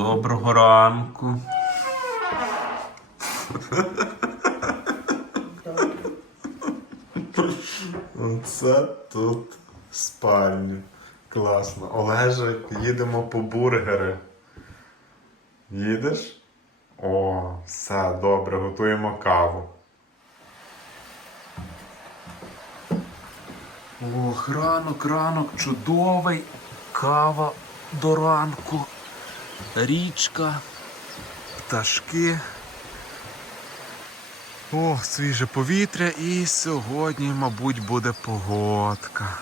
Доброго ранку. Оце тут спальня. Класно. Олежик, їдемо по бургери. Їдеш? О, все добре, готуємо каву. Ох, ранок, ранок, чудовий. Кава до ранку. Річка, пташки. О, свіже повітря і сьогодні, мабуть, буде погодка.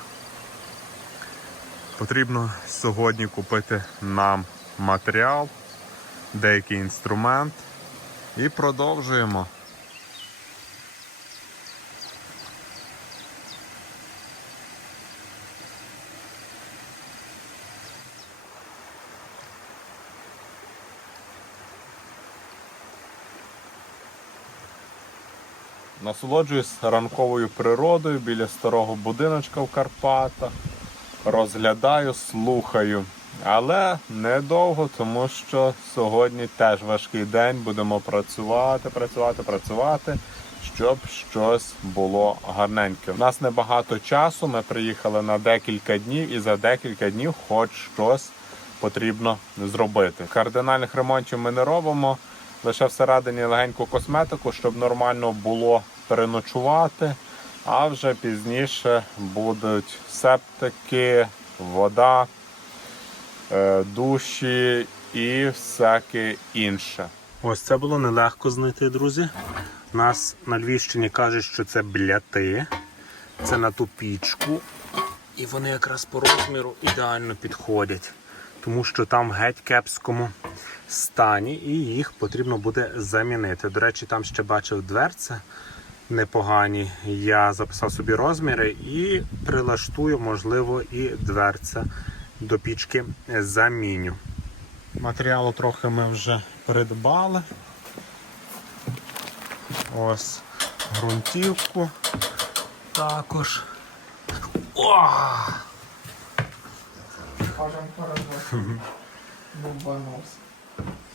Потрібно сьогодні купити нам матеріал, деякий інструмент і продовжуємо. Насолоджуюсь ранковою природою біля старого будиночка в Карпатах. Розглядаю, слухаю. Але недовго, тому що сьогодні теж важкий день. Будемо працювати, працювати, працювати, щоб щось було гарненьке. У нас небагато часу. Ми приїхали на декілька днів, і за декілька днів хоч щось потрібно зробити. Кардинальних ремонтів ми не робимо лише всередині легеньку косметику, щоб нормально було переночувати. А вже пізніше будуть септики, вода, е, душі і всяке інше. Ось це було нелегко знайти, друзі. Нас на Львівщині кажуть, що це бляти. Це на ту пічку. І вони якраз по розміру ідеально підходять, тому що там в геть кепському стані і їх потрібно буде замінити. До речі, там ще бачив дверці непогані. Я записав собі розміри і прилаштую, можливо, і дверця до пічки заміню. Матеріалу трохи ми вже придбали. Ось ґрунтівку також. О!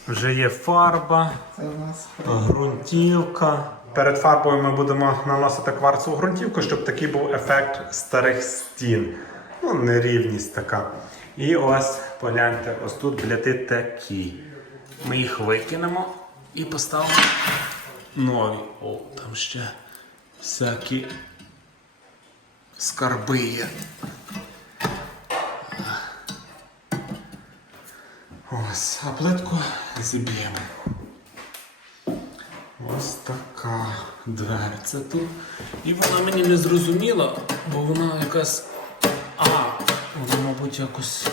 Вже є фарба, Це у нас ґрунтівка. Перед фарбою ми будемо наносити кварцеву ґрунтівку, щоб такий був ефект старих стін. Ну, нерівність така. І ось погляньте, ось тут бляти такі. Ми їх викинемо і поставимо нові. О, там ще всякі скарби є. Ось, а плитку зіб'ємо. Ось така дверця тут. І вона мені не зрозуміла, бо вона якась. А, вона, мабуть, якось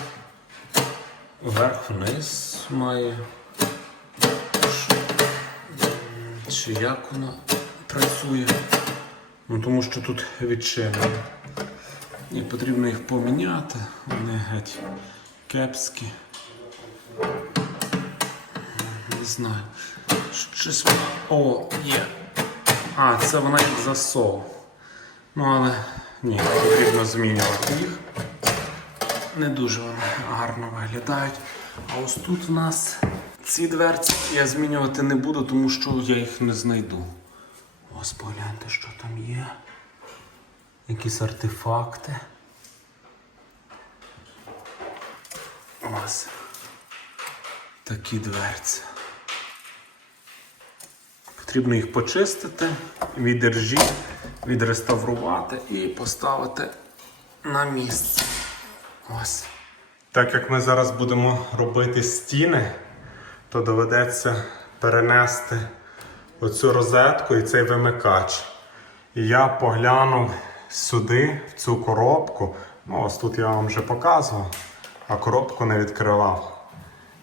вверх-вниз має. Чи- Чи як вона працює? Ну, тому що тут відчинено. І потрібно їх поміняти. Вони геть кепські. Не знаю. Щось вона. О, є. А, це вона як засов. Ну, але ні, потрібно змінювати їх. Не дуже вони гарно виглядають. А ось тут в нас ці дверці я змінювати не буду, тому що я їх не знайду. Ось погляньте, що там є. Якісь артефакти. Ось. Такі дверці. Потрібно їх почистити, від іржі, відреставрувати і поставити на місце. Ось. Так як ми зараз будемо робити стіни, то доведеться перенести оцю розетку і цей вимикач. І я поглянув сюди, в цю коробку. Ну, ось тут я вам вже показував, а коробку не відкривав.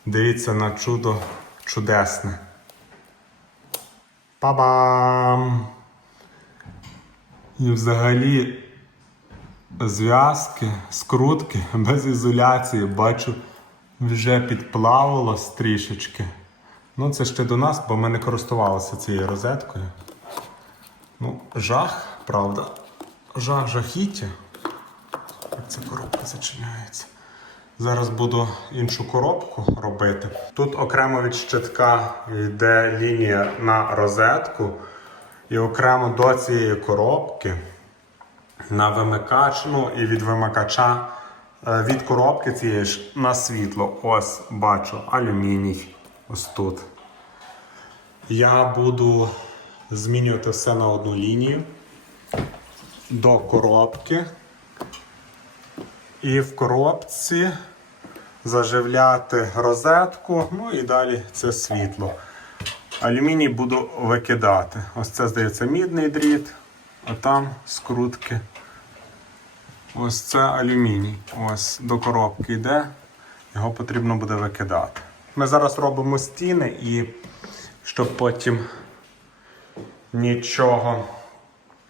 Дивіться на чудо чудесне. Па-бам! І взагалі зв'язки, скрутки без ізоляції, бачу, вже підплавилось трішечки. Ну, це ще до нас, бо ми не користувалися цією розеткою. Ну, жах, правда. Жах жахіття. Як ця коробка зачиняється. Зараз буду іншу коробку робити. Тут окремо від щитка йде лінія на розетку, і окремо до цієї коробки на вимикач, ну і від вимикача е, від коробки цієї ж на світло. Ось бачу алюміній. Ось тут. Я буду змінювати все на одну лінію до коробки. І в коробці заживляти розетку, ну і далі це світло. Алюміній буду викидати. Ось це, здається, мідний дріт, а там скрутки. Ось це алюміній. Ось до коробки йде. Його потрібно буде викидати. Ми зараз робимо стіни і щоб потім нічого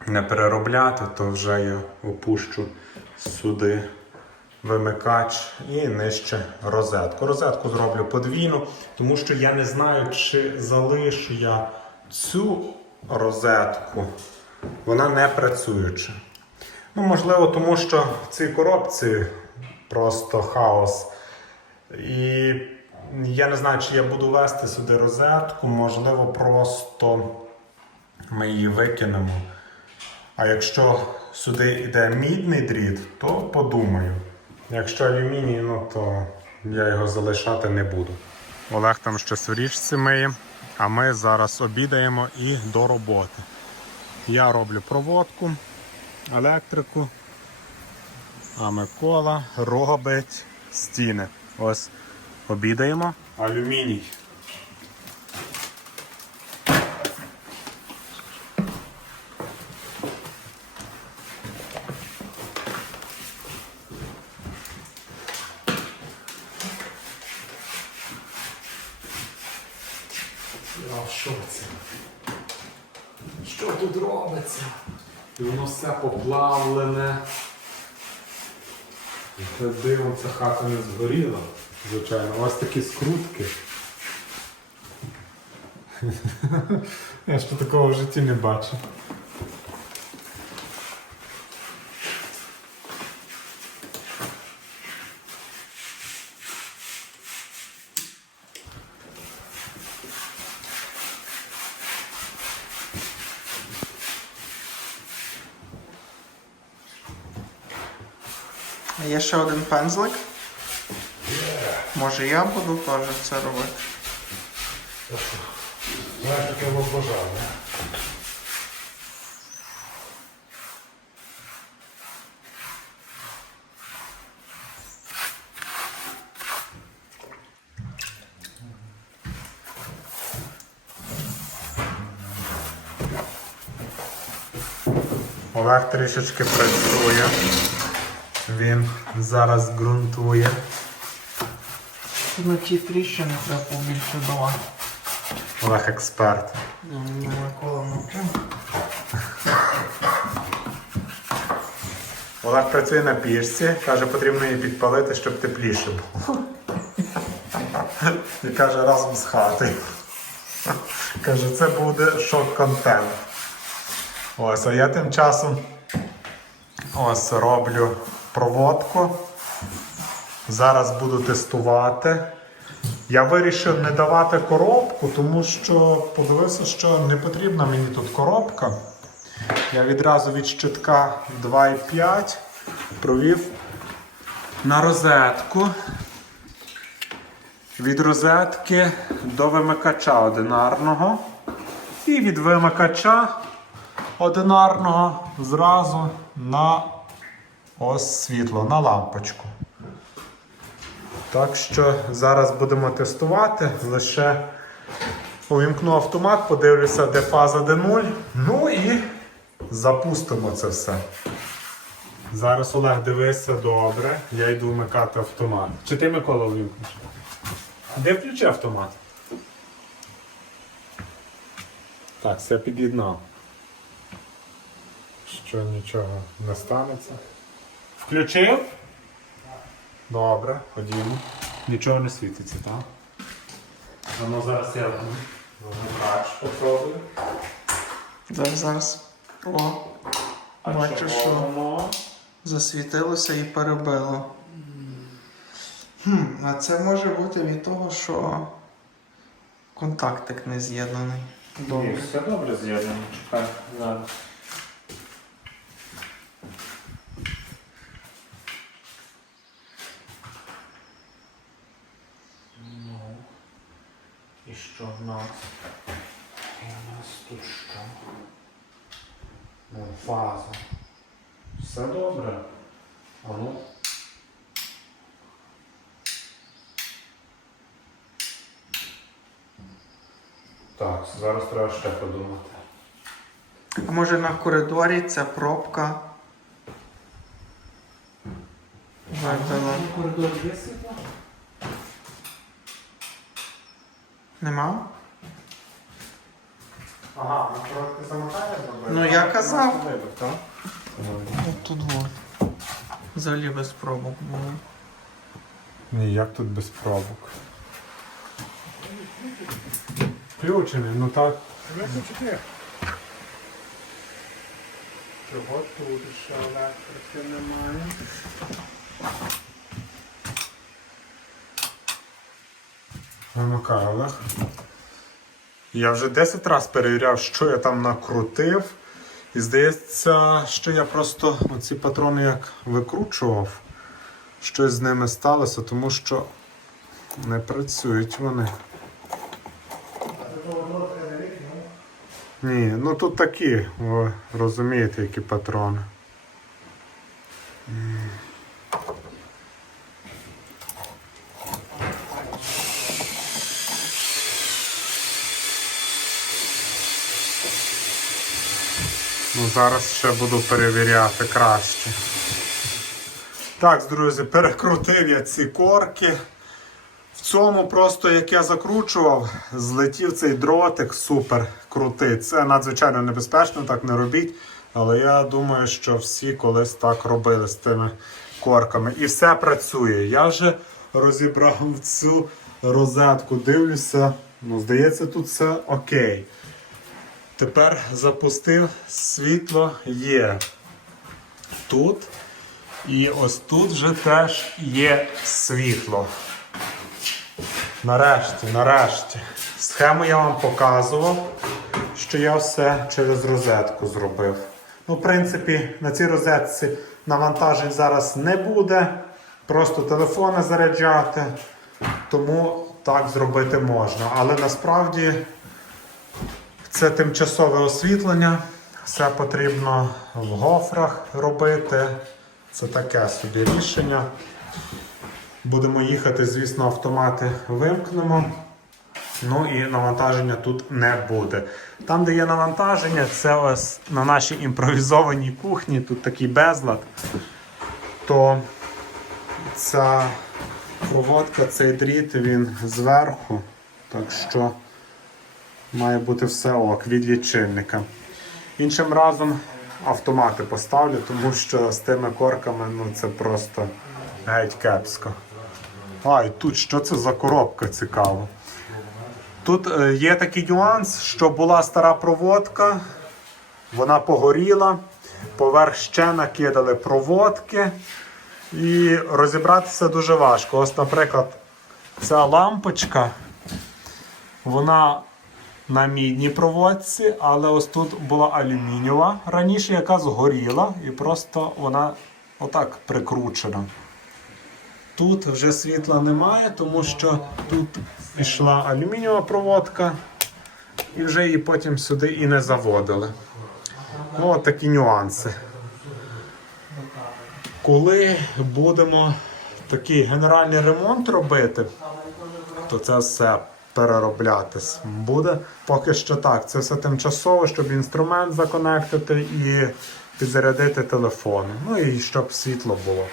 не переробляти, то вже я опущу сюди вимикач і нижче розетку. Розетку зроблю подвійну, тому що я не знаю, чи залишу я цю розетку. Вона не працююча. Ну, можливо, тому що в цій коробці просто хаос. І я не знаю, чи я буду вести сюди розетку, можливо, просто ми її викинемо. А якщо сюди йде мідний дріт, то подумаю. Якщо алюміній, ну то я його залишати не буду. Олег там щось в річці миє, а ми зараз обідаємо і до роботи. Я роблю проводку, електрику, а Микола робить стіни. Ось обідаємо. Алюміній. Я це? Що тут робиться? І воно все поплавлене. Це дивом ця хата не згоріла. Звичайно, у вас такі скрутки. Я ж такого в житті не бачив. Є ще один пензлик. Може я буду теж це робити. Знаєш, таке бажання. Олег трішечки працює. Він зараз ґрунтує. На ті тріщини треба побільше давати. Олег експерт. Ну, Микола навчив. Олег працює на пічці, каже, потрібно її підпалити, щоб тепліше було. І каже разом з хатою. Каже, це буде шок-контент. Ось, а я тим часом ось роблю проводку. Зараз буду тестувати. Я вирішив не давати коробку, тому що подивився, що не потрібна мені тут коробка. Я відразу від щитка 2,5 провів на розетку. Від розетки до вимикача одинарного. І від вимикача одинарного зразу на ось світло, на лампочку. Так що зараз будемо тестувати. Лише увімкну автомат, подивлюся, де фаза, де нуль. Ну і запустимо це все. Зараз Олег дивися добре. Я йду вмикати автомат. Чи ти Микола увімкнеш? Де включи автомат? Так, все під'єднав. Що нічого не станеться. Включив? Добре, ходімо. Нічого не світиться, так? Ну зараз я вмикач попробую. Зараз зараз. О, бачу, що воно? засвітилося і перебило. Хм, а це може бути від того, що контактик не з'єднаний. Добре. все добре з'єднано. Чекай, зараз. І що в нас? І у нас тут що? Ну, фаза. Все добре. А ну. Так, зараз треба ще подумати. А може на коридорі ця пробка вибила? коридор є світло? Нема? Ага, ми коротке замотання зробили. Ну, я казав. От тут вот. Взагалі без пробок було. Ні, як тут без пробок? Включений, ну так. Чого тут ще електрики немає? Вимикаю, Олег. Я вже 10 разів перевіряв, що я там накрутив. І здається, що я просто ці патрони як викручував. Щось з ними сталося, тому що не працюють вони. Ні, ну тут такі, ви розумієте, які патрони. Ну, зараз ще буду перевіряти краще. Так, друзі, перекрутив я ці корки. В цьому просто як я закручував, злетів цей дротик супер крутий. Це надзвичайно небезпечно, так не робіть. Але я думаю, що всі колись так робили з тими корками. І все працює. Я вже розібрав цю розетку, дивлюся. Ну, здається, тут все окей. Тепер запустив світло є. Тут. І ось тут вже теж є світло. Нарешті, нарешті. Схему я вам показував, що я все через розетку зробив. Ну, в принципі, на цій розетці навантажень зараз не буде. Просто телефони заряджати. Тому так зробити можна. Але насправді це тимчасове освітлення. Все потрібно в гофрах робити. Це таке собі рішення. Будемо їхати, звісно, автомати вимкнемо. Ну і навантаження тут не буде. Там, де є навантаження, це ось на нашій імпровізованій кухні, тут такий безлад. То ця проводка, цей дріт, він зверху. Так що має бути все ок від лічильника. Іншим разом автомати поставлю, тому що з тими корками ну, це просто геть кепсько. А, і тут що це за коробка цікаво. Тут е, є такий нюанс, що була стара проводка, вона погоріла, поверх ще накидали проводки. І розібратися дуже важко. Ось, наприклад, ця лампочка, вона на мідній проводці, але ось тут була алюмінієва раніше, яка згоріла, і просто вона отак прикручена. Тут вже світла немає, тому що тут йшла алюмінієва проводка, і вже її потім сюди і не заводили. Ну, От такі нюанси. Коли будемо такий генеральний ремонт робити, то це все перероблятись буде. Поки що так. Це все тимчасово, щоб інструмент законектити і підзарядити телефон. Ну і щоб світло було.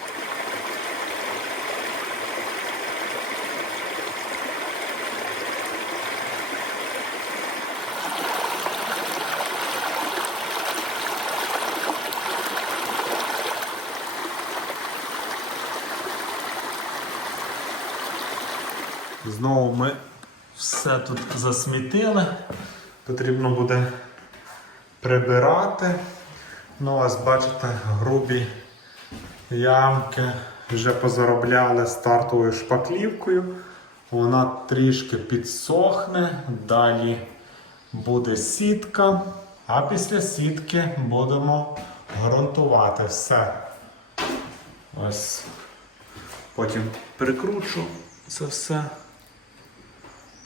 Знову ми все тут засмітили. Потрібно буде прибирати. Ну, ось бачите, грубі ямки вже позаробляли стартовою шпаклівкою. Вона трішки підсохне, далі буде сітка, а після сітки будемо ґрунтувати все. Ось. Потім прикручу це все.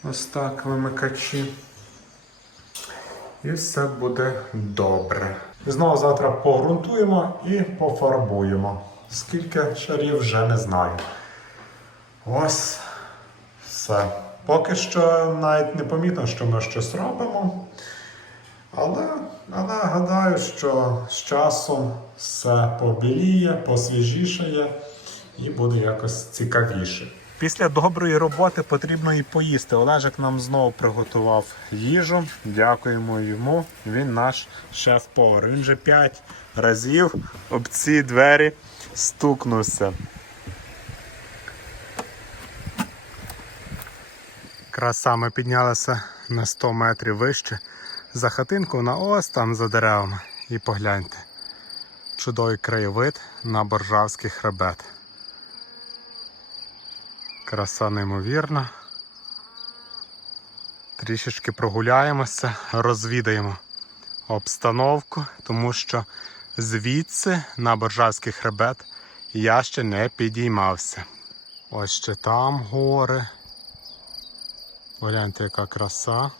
Ось так вимикачі. І все буде добре. Знову завтра погрунтуємо і пофарбуємо. Скільки шарів вже не знаю. Ось все. Поки що навіть не помітно, що ми щось робимо. Але, але гадаю, що з часом все побіліє, посвіжішає і буде якось цікавіше. Після доброї роботи потрібно і поїсти. Олежик нам знову приготував їжу. Дякуємо йому. Він наш шеф-повар. Він вже 5 разів об ці двері стукнувся. Краса, ми піднялися на 100 метрів вище за хатинку на ось там за деревами. І погляньте. Чудовий краєвид на Боржавський хребет. Краса неймовірна. Трішечки прогуляємося, розвідаємо обстановку, тому що звідси на Боржавський хребет я ще не підіймався. Ось ще там гори. Гляньте, яка краса.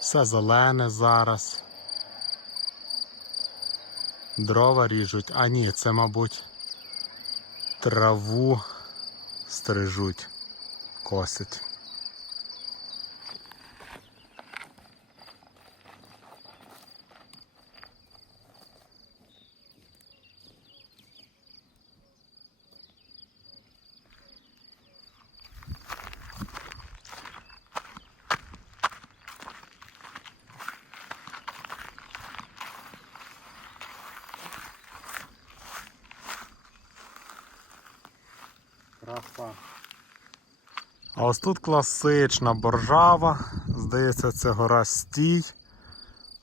Все зелене зараз. Дрова ріжуть. А ні, це, мабуть, траву стрижуть, косять. Тут класична боржава. Здається, це гора стій.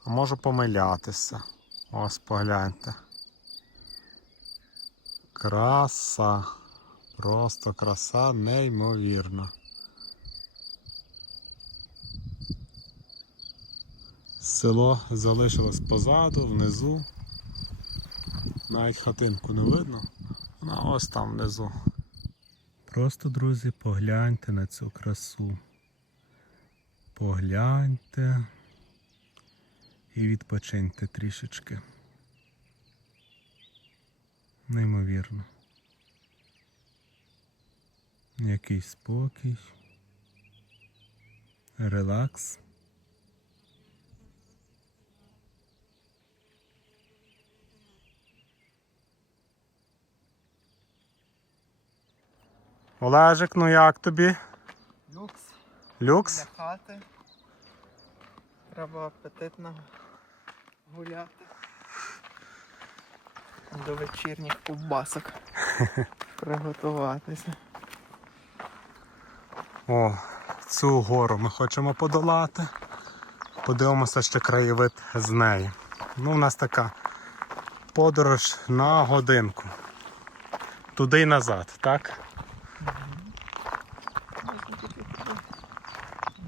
Можу помилятися. Ось погляньте. Краса. Просто краса неймовірна. Село залишилось позаду, внизу. Навіть хатинку не видно. Вона ось там внизу. Просто, друзі, погляньте на цю красу. Погляньте і відпочиньте трішечки. Неймовірно. Який спокій. Релакс. Олежик, ну як тобі? Люкс Люкс? для хати. Треба апетитно гуляти. До вечірніх ковбасок. Приготуватися. О, цю гору ми хочемо подолати. Подивимося ще краєвид з неї. Ну, у нас така подорож на годинку. Туди й назад, так?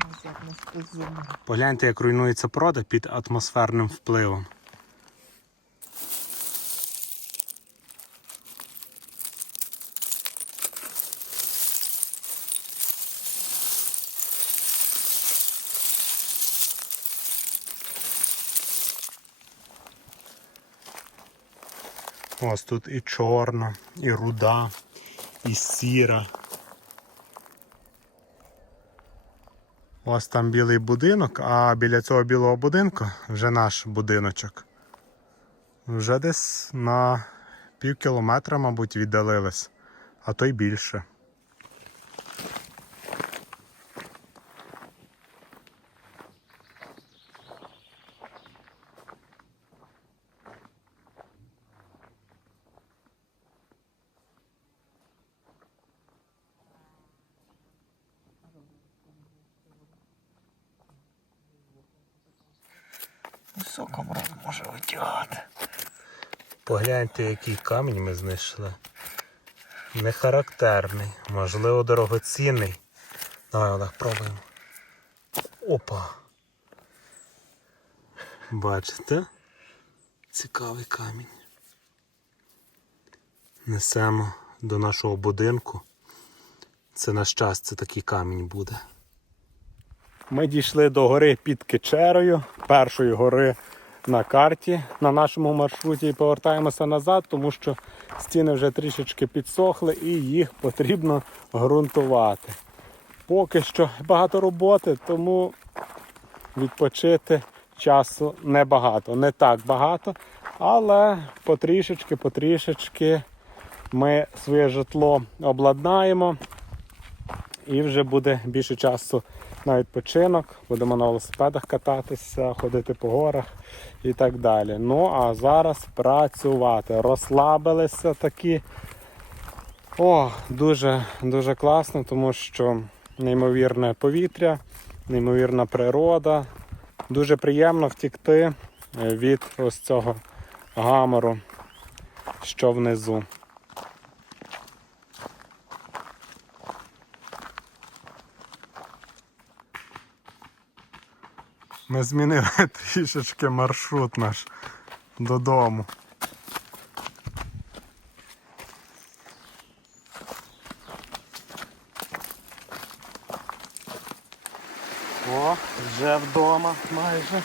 Назад на спецземлю. Погляньте, як руйнується порода під атмосферним впливом. Ось тут і чорна, і руда, і сіра. Ось там білий будинок, а біля цього білого будинку вже наш будиночок. Вже десь на пів кілометра, мабуть, віддалились, а то й більше. Соком рот може витягати. Погляньте, який камінь ми знайшли. Не характерний, можливо, дорогоцінний. Давай, Олег, пробуємо. Опа. Бачите? Цікавий камінь. Несемо до нашого будинку. Це на щастя такий камінь буде. Ми дійшли до гори під Кичерою, першої гори на карті на нашому маршруті і повертаємося назад, тому що стіни вже трішечки підсохли і їх потрібно ґрунтувати. Поки що багато роботи, тому відпочити часу небагато. Не так багато, але потрішечки, потрішечки ми своє житло обладнаємо і вже буде більше часу на відпочинок. Будемо на велосипедах кататися, ходити по горах і так далі. Ну а зараз працювати. Розслабилися такі. О, дуже, дуже класно, тому що неймовірне повітря, неймовірна природа. Дуже приємно втікти е, від ось цього гамору, що внизу. Ми змінили трішечки маршрут наш додому. О, вже вдома майже.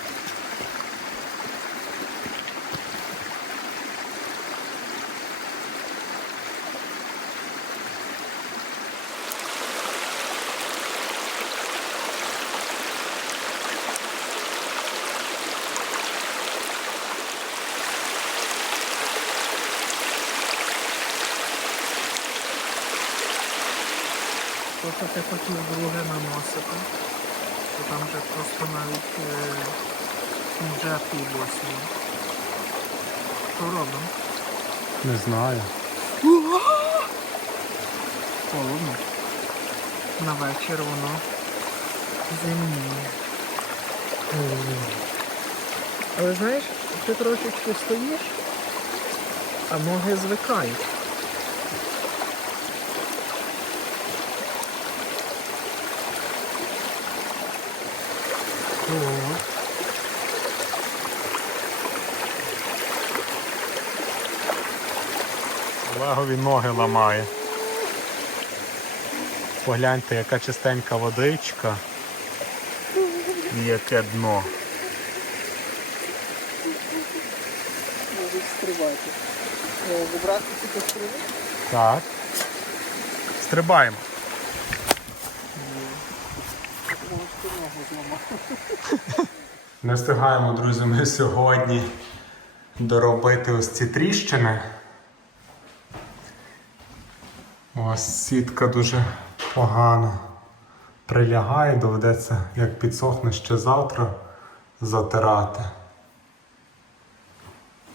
Ти хотів друге наносити, то там вже просто навіть е, вже пів. Що робимо? Не знаю. Холодно. На вечір воно зимніє. Але знаєш, ти трошечки стоїш, а ноги звикають. О, Олегові ноги ламає. Погляньте, яка чистенька водичка і яке дно. можуть стрибати. Вибрати ці постріли? Так. Стрибаємо. Не встигаємо, друзі, ми сьогодні доробити ось ці тріщини. Ось сітка дуже погано прилягає, доведеться, як підсохне ще завтра затирати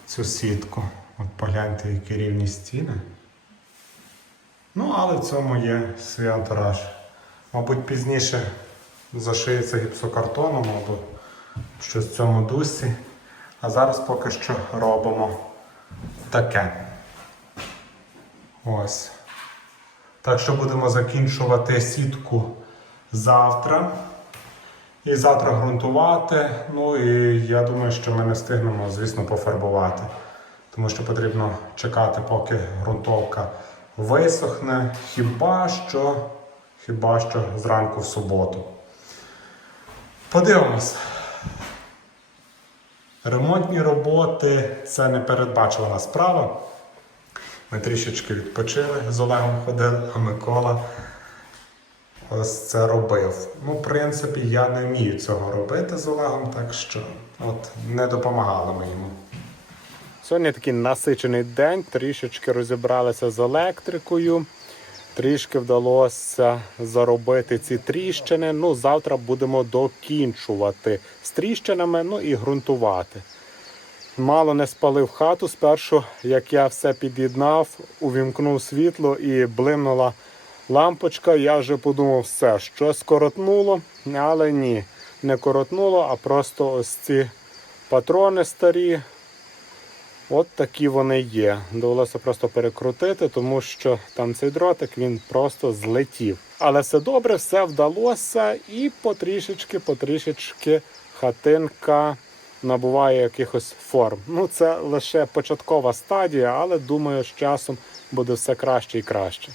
цю сітку. От погляньте, які рівні стіни. Ну, але в цьому є свій антураж. Мабуть, пізніше зашиється гіпсокартоном або щось в цьому дусі. А зараз поки що робимо таке. Ось. Так що будемо закінчувати сітку завтра. І завтра ґрунтувати. Ну і я думаю, що ми не встигнемо, звісно, пофарбувати. Тому що потрібно чекати, поки ґрунтовка висохне. Хіба що, хіба що зранку в суботу. Подивимось. Ремонтні роботи це не передбачувана справа. Ми трішечки відпочили з Олегом ходили, а Микола ось це робив. Ну, в принципі, я не вмію цього робити з Олегом, так що от не допомагали ми йому. Сьогодні такий насичений день, трішечки розібралися з електрикою. Трішки вдалося заробити ці тріщини. Ну, завтра будемо докінчувати з тріщинами, ну і ґрунтувати. Мало не спалив хату. Спершу, як я все під'єднав, увімкнув світло і блимнула лампочка. Я вже подумав, все, щось коротнуло, але ні, не коротнуло, а просто ось ці патрони старі От такі вони є. Довелося просто перекрутити, тому що там цей дротик він просто злетів. Але все добре, все вдалося, і потрішечки, потрішечки хатинка набуває якихось форм. Ну, це лише початкова стадія, але думаю, з часом буде все краще і краще.